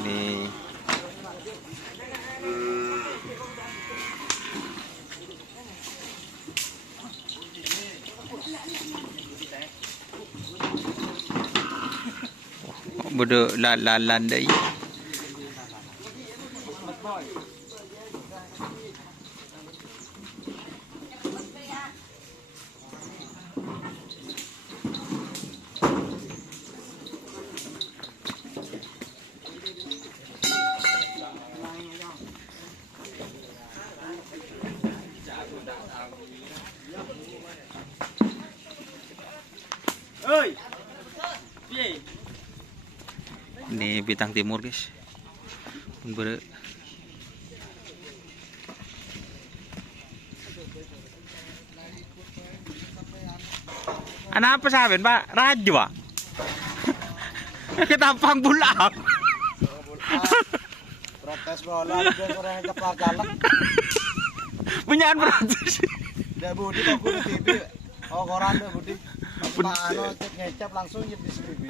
Nih. Bodoh lalan dai. Oi. Piye? Ini Bintang Timur, guys. Anak apa sahabat, Pak? Rajo, Pak. Ketampang bulan. Protes bola udah orang kepagalan. Punyaan protes. Ndak Budi kok kudu TV. Oh, koran Ndak Budi. Pak anu ngecap langsung jadi di TV.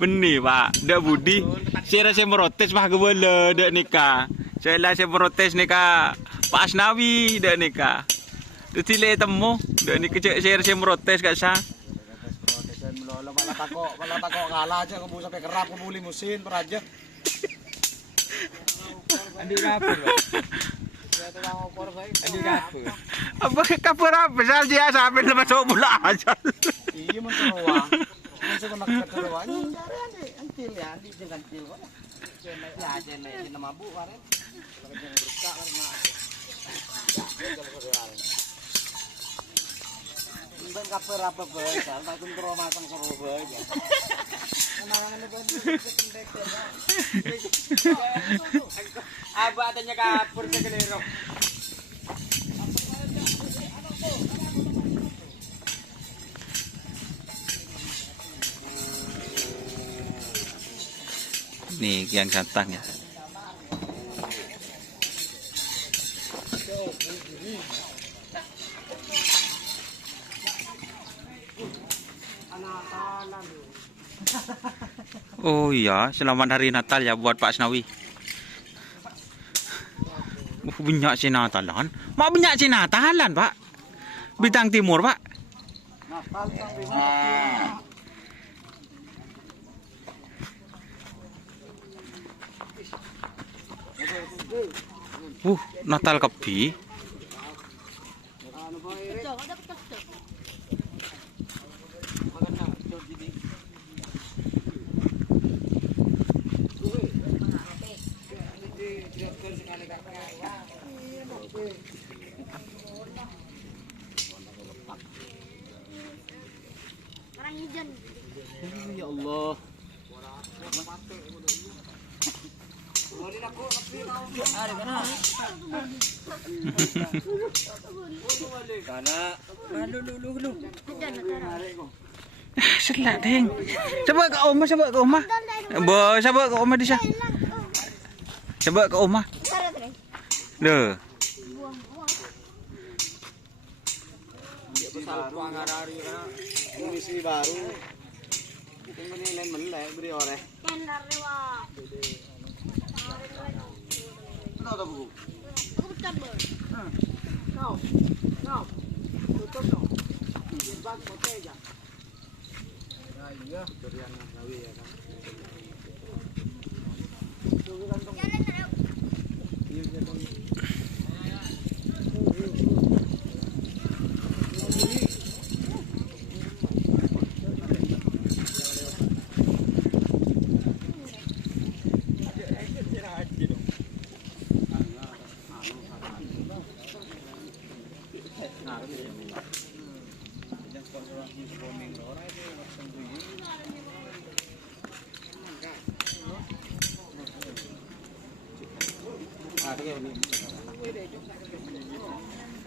Benih, Pak. Ndak Budi. Saya protes Pak Kebola dak nikah. Saya protes nikah Pak Asnawi dak nikah. Terus le temu dak nikah saya protes gak sah. Protesan melolo malah takok ngalah aja kebu sampai kerap kebuli musin peraja. Andi dapur. Ya tukang opor bae. Andi dapur. Apa kapur apa saja sampai lepas bola aja. Iya mun ruang. Mun sekolah ke ruang ini antil ya, di dengan antil kok. Ya aja nih nama Bu kemarin. Kalau yang berkah karena Mbak kapur apa bae, tak kontrol masang karo bae. Kenangan bae pendek ya. Aba tanya kapur ke kelero. Nih yang santang ya. Oh iya, selamat hari Natal ya buat Pak Asnawi. Banyak si Natalan. Mak banyak si Natalan, Pak. Bintang Timur, Pak. Natal yang bimana? Natal Kebi. Ya Allah. Selak deng. Coba ke Oma, coba ke Oma. Bo, coba ke Oma Disa. Coba ke Oma. Duh. Misi baru. Kita menilai beri oleh. Tahu tak buku? Kau. Tutup dong. Bang foto aja. Ya iya, berian Nawawi ya kan. Tunggu kantong. Iya, kantong.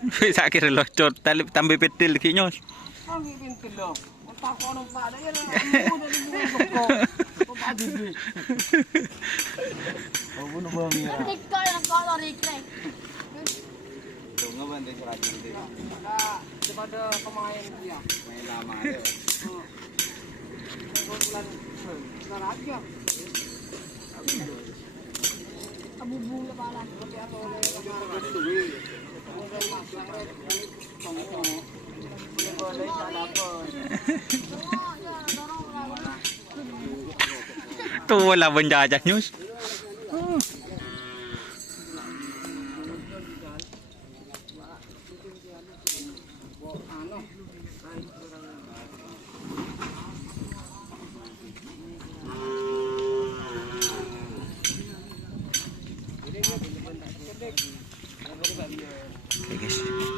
Bisa kira locot tambah petil kinyos. nanti surat nanti. Nah, daripada pemain dia. Main lama aja. Bulan aja. Abu bunga pala. Seperti apa oleh boleh dapat. Tu lah penjajah news. Okay guys.